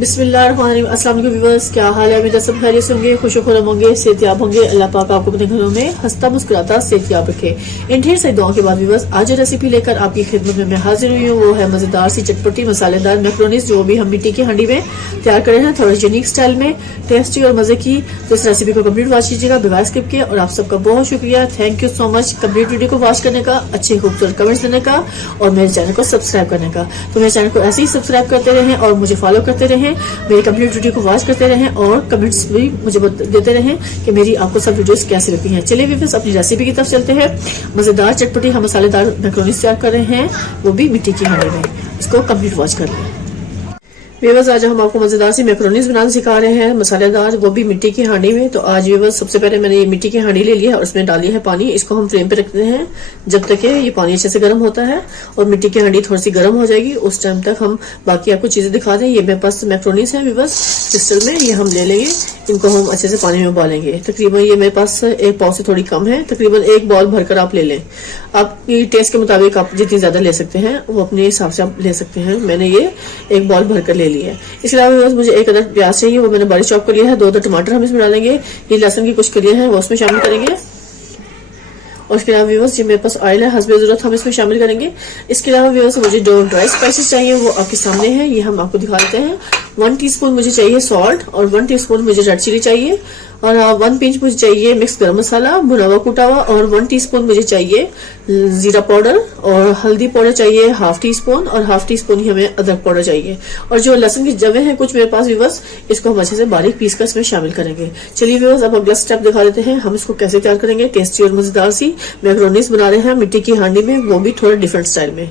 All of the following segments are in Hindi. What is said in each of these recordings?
बिस्मिल्लाहिर्रहमानिर्रहीम। अस्सलाम वालेकुम व्यूअर्स, क्या हाल है? उम्मीद है सब खैरियत से होंगे, खुशखुराम होंगे, सेहतयाब होंगे। अल्लाह पाक आपको अपने घरों में हंसता मुस्कुराता सेहतयाब रखे। इन ढेर सारी दुआओं के बाद व्यूअर्स, आज जो रेसिपी लेकर आपकी खिदमत में मैं हाजिर हुई हूँ वो है मजेदार सी चटपटी मसालेदार मैक्रोनीज, जो भी हम मिट्टी की हांडी में तैयार कर रहे हैं, थोड़ा यूनिक स्टाइल में, टेस्टी और मजे की। तो इस रेसिपी को कम्प्लीट वॉच कीजिएगा बगैर स्किप किए। और आप सबका बहुत शुक्रिया, thank you so much complete video को वॉच करने का, अच्छे खूबसूरत कमेंट्स देने का और मेरे चैनल को सब्सक्राइब करने का। तो मेरे चैनल को ऐसे ही सब्सक्राइब करते रहें और मुझे फॉलो करते रहें, मेरी कंप्लीट वीडियो को वॉच करते रहें और कमेंट्स भी मुझे देते रहें कि मेरी आपको सब वीडियोस कैसी लगती हैं। चलिए व्यूअर्स, अपनी रेसिपी की तरफ चलते हैं। मजेदार चटपटी हम मसालेदार मैक्रोनीज तैयार कर रहे हैं, वो भी मिट्टी की हांडी में। इसको कंप्लीट वॉच कर लें। व्यूअर्स, आज हम आपको मजेदार सी मैक्रोनीज बनाना सिखा रहे हैं, मसालेदार, वो भी मिट्टी की हांडी में। तो आज व्यूअर्स, सबसे पहले मैंने ये मिट्टी की हांडी ले लिया है और उसमें डाल दिया है पानी। इसको हम फ्लेम पे रखते हैं जब तक ये पानी अच्छे से गर्म होता है और मिट्टी की हांडी थोड़ी सी गर्म हो जाएगी, उस टाइम तक हम बाकी आपको चीजें दिखा दें। ये मेरे पास मैक्रोनीज है व्यूअर्स क्रिस्टल में, ये हम ले लेंगे, इनको हम अच्छे से पानी में उबालेंगे। तकरीबन ये मेरे पास एक पाव से थोड़ी कम है, तकरीबन एक बॉल भरकर आप ले लें। आपकी टेस्ट के मुताबिक आप जितनी ज्यादा ले सकते हैं वो अपने हिसाब से आप ले सकते हैं। मैंने ये एक बॉल भरकर ले लिया है। इसके अलावा मुझे एक अदर प्याज चाहिए, वो मैंने बारीक चॉप कर लिया है। 2 अदर टमाटर हम इसमें डालेंगे। ये लहसुन की कुछ कलियां हैं वो उसमें शामिल करेंगे। और इसके अलावा व्यूअर्स, ये मेरे पास ऑयल है, हस्बे जरूरत हम इसमें शामिल करेंगे। इसके अलावा व्यूअर्स, मुझे जो ड्राई स्पाइसेस चाहिए वो आपके सामने है, ये हम आपको दिखा देते हैं। 1 टीस्पून मुझे चाहिए सॉल्ट और 1 टीस्पून मुझे रेड चिली चाहिए और 1 पिंच मुझे चाहिए मिक्स गरम मसाला भुना हुआ कुटा हुआ और 1 टीस्पून मुझे चाहिए जीरा पाउडर और हल्दी पाउडर चाहिए 1/2 टीस्पून और 1/2 टीस्पून ही हमें अदरक पाउडर चाहिए। और जो लहसुन की जवे हैं कुछ मेरे पास व्यूअर्स, इसको हम अच्छे से बारीक पीस कर इसमें शामिल करेंगे। चलिए व्यूअर्स, अब अगला स्टेप दिखा देते हैं हम इसको कैसे तैयार करेंगे। टेस्टी और मजेदार सी मैक्रोनीज बना रहे हैं मिट्टी की हांडी में, वो भी थोड़ा डिफरेंट स्टाइल में।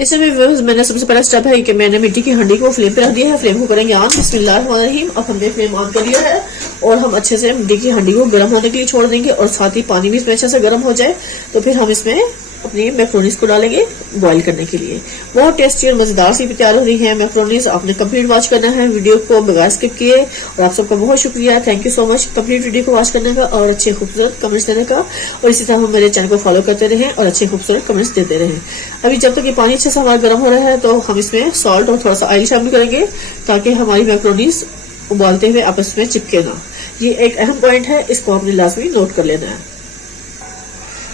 इसमें मैंने सबसे पहला स्टेप है कि मैंने मिट्टी की हांडी को फ्लेम पे रख दिया है। फ्लेम को करेंगे ऑन। बिस्मिल्लाहिर्रहमानिर्रहीम। अब हमने फ्लेम ऑन कर लिया है और हम अच्छे से मिट्टी की हांडी को गर्म होने के लिए छोड़ देंगे और साथ ही पानी भी इसमें अच्छे से गर्म हो जाए तो फिर हम इसमें अपनी मैक्रोनीज को डालेंगे बॉईल करने के लिए। बहुत टेस्टी और मजेदार सी तैयार हो रही है मैक्रोनीज। आपने कंप्लीट वॉच करना है वीडियो को बगैर स्किप किए। और आप सबका बहुत शुक्रिया, thank you so much complete video को वॉच करने का और अच्छे खूबसूरत कमेंट्स देने का। और इसी तरह हम मेरे चैनल को फॉलो करते रहें और अच्छे खूबसूरत कमेंट्स देते रहें। अभी जब तक ये पानी अच्छे से हमारा गर्म हो रहा है तो हम इसमें सॉल्ट और थोड़ा सा ऑयल शामिल करेंगे ताकि हमारी मैक्रोनीज उबालते हुए आपस में चिपके ना। ये एक अहम पॉइंट है, इसको आपने लाजमी नोट कर लेना है।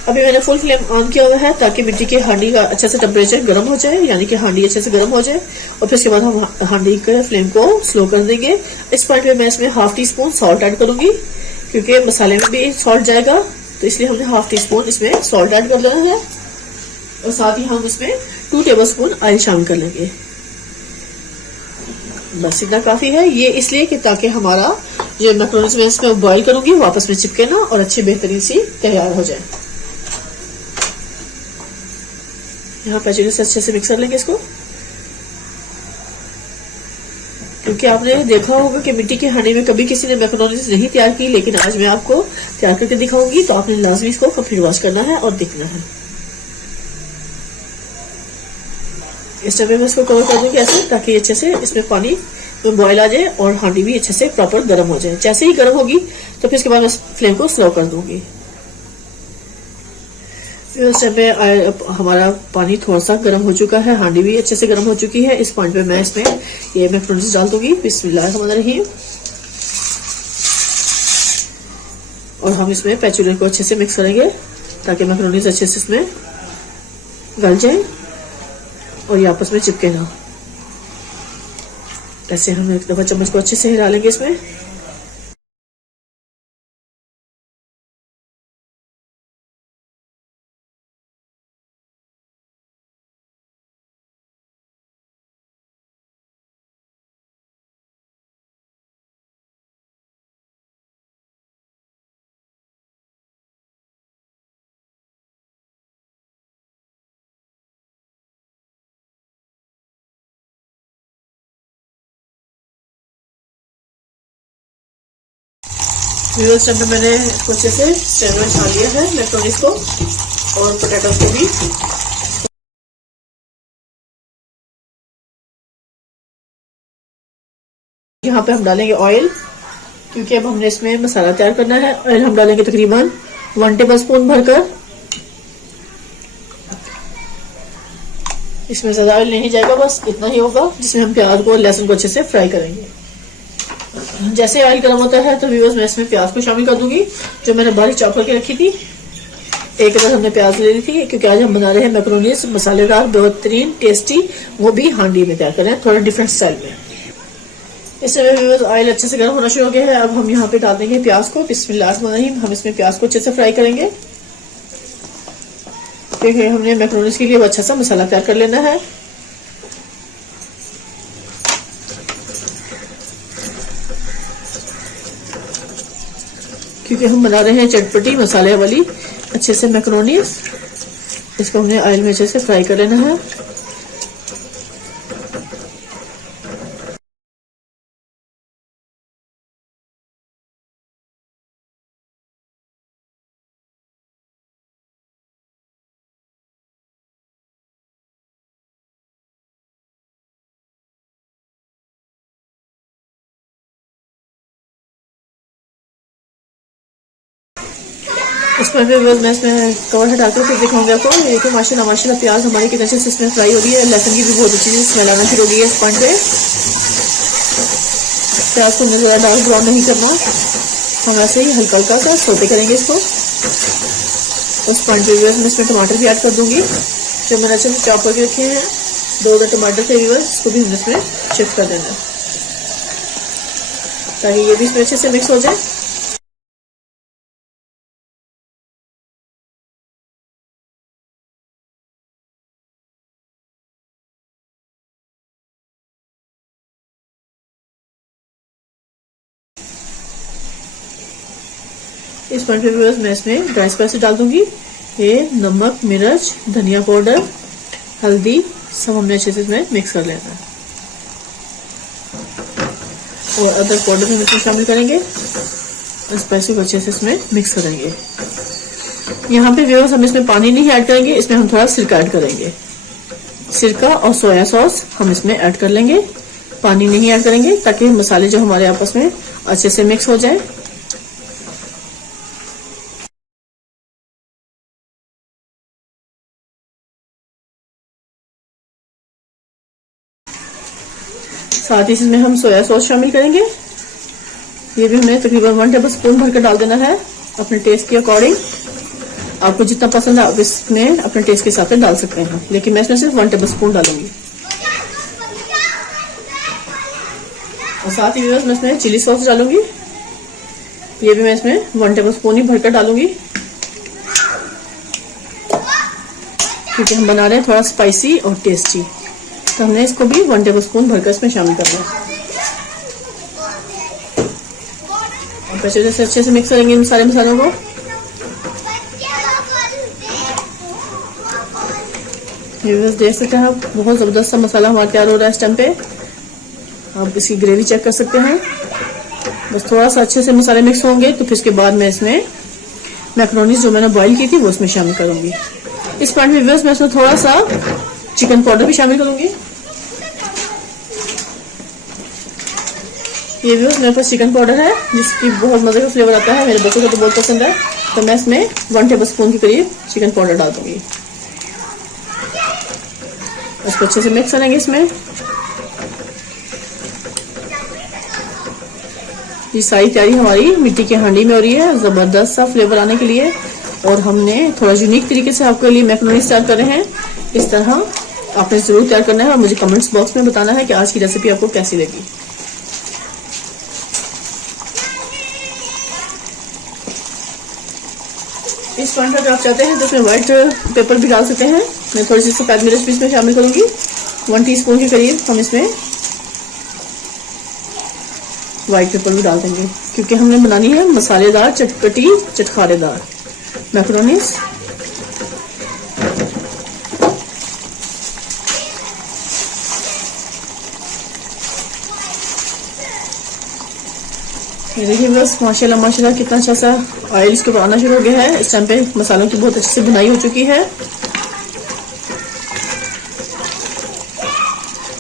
अभी मैंने फुल फ्लेम ऑन किया हुआ है ताकि मिट्टी की हांडी का अच्छे से टेम्परेचर गर्म हो जाए, यानी कि हांडी अच्छे से गर्म हो जाए। और फिर उसके बाद हम हांडी के फ्लेम को स्लो कर देंगे। इस पॉइंट पे मैं इसमें 1/2 टीस्पून सॉल्ट ऐड करूंगी क्योंकि मसाले में भी सॉल्ट जाएगा, तो इसलिए हमने 1/2 टीस्पून इसमें सॉल्ट ऐड कर लेना है। और साथ ही हम इसमें 2 टेबलस्पून ऑयल शामिल कर लेंगे। बस इतना काफी है। ये इसलिए कि ताकि हमारा जो मैक्रोनीज में इसमें बॉईल करूंगी वो आपस में चिपके ना और अच्छी बेहतरीन सी तैयार हो जाए। यहाँ पैचुली से अच्छे से मिक्स कर लेंगे इसको, क्योंकि आपने देखा होगा कि मिट्टी की हांडी में कभी किसी ने मैक्रोनीज नहीं तैयार की, लेकिन आज मैं आपको तैयार करके दिखाऊंगी। तो आपने लाजमी इसको कंप्लीट वॉच करना है और देखना है। इस टाइम मैं इसको कवर कर दूंगी ऐसे ताकि अच्छे से इसमें पानी में बॉयल आ जाए और हांडी भी अच्छे से प्रॉपर गर्म हो जाए। जैसे ही गर्म होगी तो फिर इसके बाद मैं फ्लेम को स्लो कर दूंगी। इस टाइम पे हमारा पानी थोड़ा सा गर्म हो चुका है, हांडी भी अच्छे से गर्म हो चुकी है। इस पॉइंट पे मैं इसमें ये मैक्रोनीज डाल दूंगी। बिस्मिल्लाहिर्रहमानिर्रहीम। और हम इसमें पैचुलर को अच्छे से मिक्स करेंगे ताकि मैक्रोनीज अच्छे से इसमें गल जाए और ये आपस में चिपके ना। ऐसे हम एक दफा चम्मच को अच्छे से हिला लेंगे इसमें। इस टाइम पे मैंने इसको अच्छे से स्टेमर छा लिया है मैक्रोनीज को और पोटैटो को भी। यहाँ पे हम डालेंगे ऑयल, क्योंकि अब हमने इसमें मसाला तैयार करना है। ऑयल हम डालेंगे तकरीबन 1 टेबलस्पून भरकर। इसमें ज़्यादा ऑयल नहीं जाएगा, बस इतना ही होगा जिसमें हम प्याज को लहसुन को अच्छे से फ्राई करेंगे। जैसे ऑयल गर्म होता है तो व्यूअर्स मैं इसमें प्याज को शामिल कर दूंगी, जो मैंने बारीक चॉप करके रखी थी। एक बार हमने प्याज ले ली थी, क्योंकि आज हम बना रहे हैं मैक्रोनीज मसालेदार बेहतरीन टेस्टी, वो भी हांडी में तैयार करें, थोड़ा डिफरेंट स्टाइल में। इस समय व्यूअर्स ऑयल अच्छे से गर्म होना शुरू हो गया है। अब हम यहाँ पे डाल देंगे प्याज को। बिस्मिल्लाहिर्रहमानिर्रहीम। हम इसमें प्याज को अच्छे से फ्राई करेंगे, क्योंकि हमने मैक्रोनीज के लिए अच्छा सा मसाला तैयार कर लेना है। क्योंकि हम बना रहे हैं चटपटी मसाले वाली अच्छे से मैक्रोनीज, इसको हमने ऑयल में अच्छे से फ्राई कर लेना है। इसमें भी मैं इसमें कवर हटाकर फिर दिखाऊंगी आपको। ये माशाल्लाह प्याज हमारी कितने अच्छे से इसमें फ्राई हो रही है। लहसुन की भी बहुत अच्छी स्मेल आना शुरू हो गई है इस पॉइंट पे। प्याज को ज़्यादा डार्क ब्राउन नहीं करना, हम ऐसे ही हल्का हल्का सा सोते करेंगे इसको। उस पॉइंट पे मैं इसमें टमाटर भी ऐड कर दूंगी, जो मैंने अच्छे से चॉप करके रखे हैं। 2 टमाटर थे व्यूअर्स, इसको भी हमने इसमें शिफ्ट कर देना, ताकि ये भी इसमें अच्छे से मिक्स हो जाए। इस पॉइंट पे व्यूअर्स मैं इसमें ड्राई स्पाइसेस डाल दूंगी। ये नमक, मिर्च, धनिया पाउडर, हल्दी, सब हमने अच्छे से इसमें मिक्स कर लेना है। और अदरक पाउडर भी इसमें शामिल करेंगे, स्पाइसी को अच्छे से इसमें मिक्स करेंगे। यहाँ पे व्यूअर्स हम इसमें पानी नहीं ऐड करेंगे, इसमें हम थोड़ा सिरका ऐड करेंगे। सिरका और सोया सॉस हम इसमें ऐड कर लेंगे, पानी नहीं ऐड करेंगे, ताकि मसाले जो हमारे आपस में अच्छे से मिक्स हो जाए। साथ ही इसमें हम सोया सॉस शामिल करेंगे। ये भी हमें तकरीबन 1 टेबल स्पून भरकर डाल देना है, अपने टेस्ट के अकॉर्डिंग। आपको जितना पसंद है आप इसमें अपने टेस्ट के हिसाब से डाल सकते हैं, लेकिन मैं इसमें सिर्फ 1 टेबल स्पून डालूंगी। और साथ ही मैं इसमें चिली सॉस डालूंगी, ये भी मैं इसमें 1 टेबल स्पून ही भरकर डालूंगी, क्योंकि हम बना रहे हैं थोड़ा स्पाइसी और टेस्टी। तो हमने इसको भी 1 टेबल स्पून भरकर इसमें शामिल करना है। और अच्छे से मिक्स करेंगे इन सारे मसालों को। ये देख सकते हैं आप, बहुत जबरदस्त सा मसाला हमारा तैयार हो रहा है इस टाइम पे। आप इसकी ग्रेवी चेक कर सकते हैं। बस थोड़ा सा अच्छे से मसाले मिक्स होंगे तो फिर इसके बाद मैं इसमें मैक्रोनीज जो मैंने बॉईल की थी वो इसमें शामिल करूंगी। इस पॉइंट में मैं इसमें थोड़ा सा चिकन पाउडर भी शामिल करूंगी। ये भी मेरे पास चिकन पाउडर है, जिसकी बहुत मजे का फ्लेवर आता है, मेरे बच्चों को तो बहुत पसंद है। तो मैं इसमें 1 टेबल स्पून के करीब चिकन पाउडर डाल दूंगी। इसको अच्छे से मिक्स करेंगे इसमें। ये सारी तैयारी हमारी मिट्टी की हांडी में हो रही है, जबरदस्त सा फ्लेवर आने के लिए। और हमने थोड़ा यूनिक तरीके से आपके लिए मैक्रोनीज तैयार कर रहे हैं। इस तरह आपने जरूर तैयार करना है और मुझे कमेंट्स बॉक्स में बताना है कि आज की रेसिपी आपको कैसी लगी। इस पॉइंट पर आप चाहते हैं तो इसमें व्हाइट पेपर भी डाल सकते हैं। मैं थोड़ी सी सफेद मिर्च भी इसमें शामिल करूंगी, 1 टीस्पून के करीब हम इसमें व्हाइट पेपर भी डाल देंगे, क्योंकि हमने बनानी है मसालेदार चटपटी चटखारेदार मैक्रोनीज। देखिए बस माशाल्लाह कितना अच्छा सा ऑयल इसके ऊपर आना शुरू हो गया है। इस टाइम पे मसालों की बहुत अच्छे से भुनाई हो चुकी है।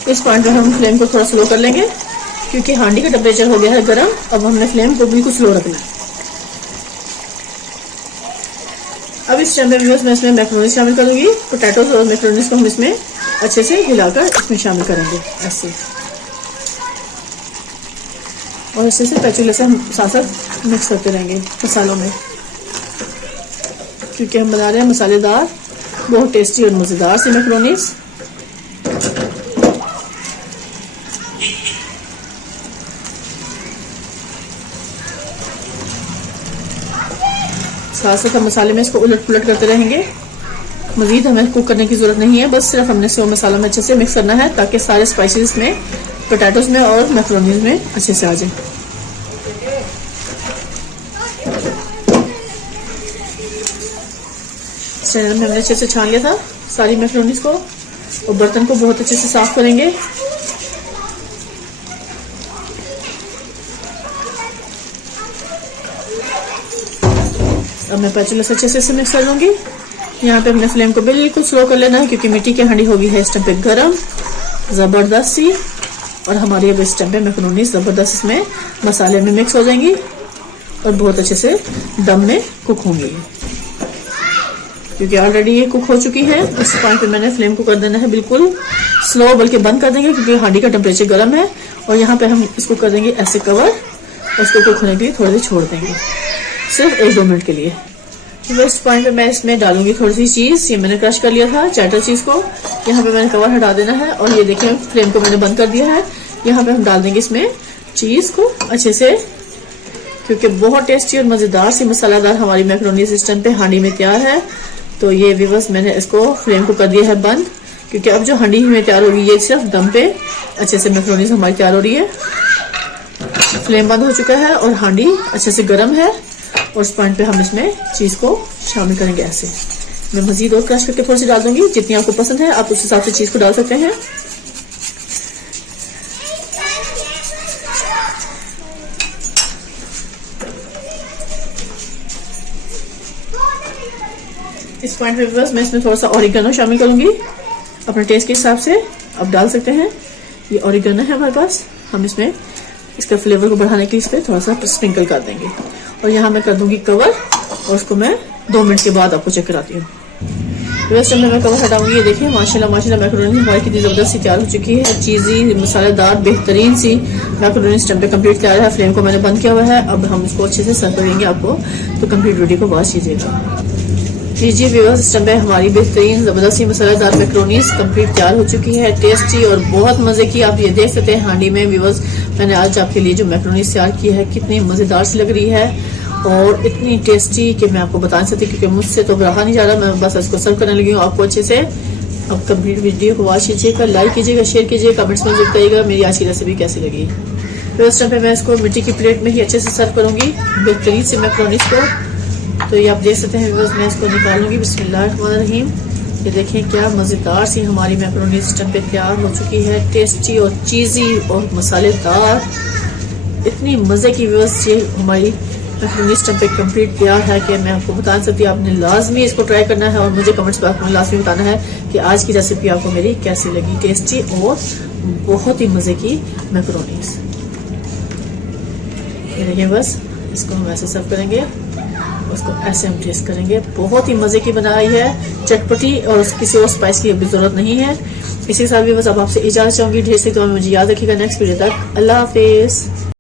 इस पॉइंट पे हम फ्लेम को थोड़ा स्लो कर लेंगे, क्योंकि हांडी का टेम्परेचर हो गया है गर्म। अब हमने फ्लेम को बिल्कुल स्लो रखना है। अब इस टाइम पे मैं इसमें मैक्रोनीज शामिल करूंगी। पोटैटोज और मैक्रोनीज को हम इसमें अच्छे से हिलाकर इसमें शामिल करेंगे ऐसे, और अच्छे से स्पैचुला से हम साथ साथ मिक्स करते रहेंगे मसालों में, क्योंकि हम बना रहे हैं मसालेदार बहुत टेस्टी और मज़ेदार सी मैक्रोनीज। साथ साथ हम मसाले में इसको उलट पुलट करते रहेंगे। मजीद हमें कुक करने की जरूरत नहीं है, बस सिर्फ हमने इसको मसाला में अच्छे से मिक्स करना है ताकि सारे स्पाइसेस में, पोटैटोज में और मैक्रोनीज में अच्छे से आ जाए। इस चैनल में हमने अच्छे से छान लिया था सारी मैक्रोनीज को, और बर्तन को बहुत अच्छे से साफ करेंगे। अब मैं स्पैचुला से अच्छे से मिक्स कर लूंगी। यहाँ पे हमने फ्लेम को बिल्कुल स्लो कर लेना है, क्योंकि मिट्टी की हांडी होगी है इस टाइम पे गरम जबरदस्त सी, और हमारी अब इस टाइम पे मैक्रोनी जबरदस्त इसमें मसाले में मिक्स हो जाएंगी और बहुत अच्छे से दम में कुक होंगी, क्योंकि ऑलरेडी ये कुक हो चुकी है। इस पॉइंट पे मैंने फ्लेम को कर देना है बिल्कुल स्लो, बल्कि बंद कर देंगे क्योंकि हांडी का टेम्परेचर गर्म है। और यहाँ पे हम इसको कर देंगे ऐसे कवर, और इसको कुक होने के लिए थोड़ी देर छोड़ देंगे, सिर्फ 1-2 मिनट के लिए। इस पॉइंट पे मैं इसमें डालूंगी थोड़ी सी चीज, ये मैंने क्रश कर लिया था चैटर चीज को। यहाँ पे मैंने कवर हटा देना है, और ये देखिए फ्लेम को मैंने बंद कर दिया है। यहाँ पे हम डाल देंगे इसमें चीज को अच्छे से, क्योंकि बहुत टेस्टी और मजेदार सी मसालेदार हमारी मैक्रोनी सिस्टम पे हांडी में तैयार है। तो ये व्यूअर्स मैंने इसको फ्लेम को कर दिया है बंद, क्योंकि अब जो हांडी में तैयार होगी ये सिर्फ दम पे अच्छे से मैक्रोनी हमारी तैयार हो रही है। फ्लेम बंद हो चुका है और हांडी अच्छे से गर्म है, और इस पॉइंट पे हम इसमें चीज को शामिल करेंगे ऐसे। मैं मजीद और क्रश करके थोड़ी सी डाल दूंगी, जितनी आपको पसंद है आप उस हिसाब से चीज को डाल सकते हैं। इस पॉइंट पे बस मैं इसमें थोड़ा सा ऑरिगेनो शामिल करूंगी अपने टेस्ट के हिसाब से, आप डाल सकते हैं। ये ऑरिगेनो है हमारे पास, हम इसमें इसका फ्लेवर को बढ़ाने के लिए इस पर थोड़ा सा स्प्रिंकल कर देंगे। और यहाँ मैं कर दूंगी कवर, और उसको मैं 2 मिनट के बाद आपको चेक कराती हूँ। वैसे मैं कवर हटाऊंगी। ये देखिए माशाल्लाह माशाल्लाह मैक्रोनी हमारी कितनी जबरदस्त तैयार हो चुकी है, चीज़ी मसालेदार बेहतरीन सी मैक्रोनी इस टाइम पे कंप्लीट तैयार है। फ्लेम को मैंने बंद किया हुआ है। अब हम इसको अच्छे से सर्व करेंगे आपको, तो कंप्लीट वीडियो को वॉच कीजिएगा। जी व्यूअर्स, इस टाइम पे हमारी बेहतरीन जबरदस्त सी मसालेदार मैक्रोनीज कंप्लीट तैयार हो चुकी है, टेस्टी और बहुत मजे की। आप ये देख सकते हैं हांडी में व्यूअर्स मैंने आज आपके लिए जो मैक्रोनीज तैयार की है कितनी मजेदार सी लग रही है और इतनी टेस्टी कि मैं आपको बता नहीं सकती, क्योंकि मुझसे तो रहा नहीं जा रहा। मैं बस इसको सर्व करने लगी हूँ आपको अच्छे से। अब कंप्लीट वीडियो को वॉच कीजिएगा, लाइक कीजिएगा, शेयर कीजिएगा, कमेंट्स में बताइएगा मेरी आज की रेसिपी कैसी लगी। तो इस टाइम पे मैं इसको मिट्टी की प्लेट में ही अच्छे से सर्व करूंगी बेहतरीन से मैक्रोनीज को। तो ये आप देख सकते हैं व्यूअर्स, मैं इसको निकालूंगी। बिस्मिल्लाहिर्रहमानिर्रहीम। ये देखें क्या मज़ेदार सी हमारी मैक्रोनी सिस्टम पे तैयार हो चुकी है, टेस्टी और चीज़ी और मसालेदार, इतनी मज़े की व्यूअर्स ये हमारी मैक्रोनी सिस्टम पे कंप्लीट तैयार है कि मैं आपको बता नहीं सकती। आपने लाजमी इसको ट्राई करना है और मुझे कमेंट्स में आपको लाजमी बताना है कि आज की रेसिपी आपको मेरी कैसी लगी। टेस्टी और बहुत ही मज़े की मैक्रोनीज। ये देखिए बस इसको हम ऐसे सर्व करेंगे, उसको ऐसे हम टेस्ट करेंगे। बहुत ही मजे की बनाई है, चटपटी, और किसी और स्पाइस की अभी जरूरत नहीं है। इसी साथ भी बस अब आपसे इजाजत चाहूंगी। ढेर से तो मुझे याद रखिएगा। नेक्स्ट वीडियो तक अल्लाह हाफिज।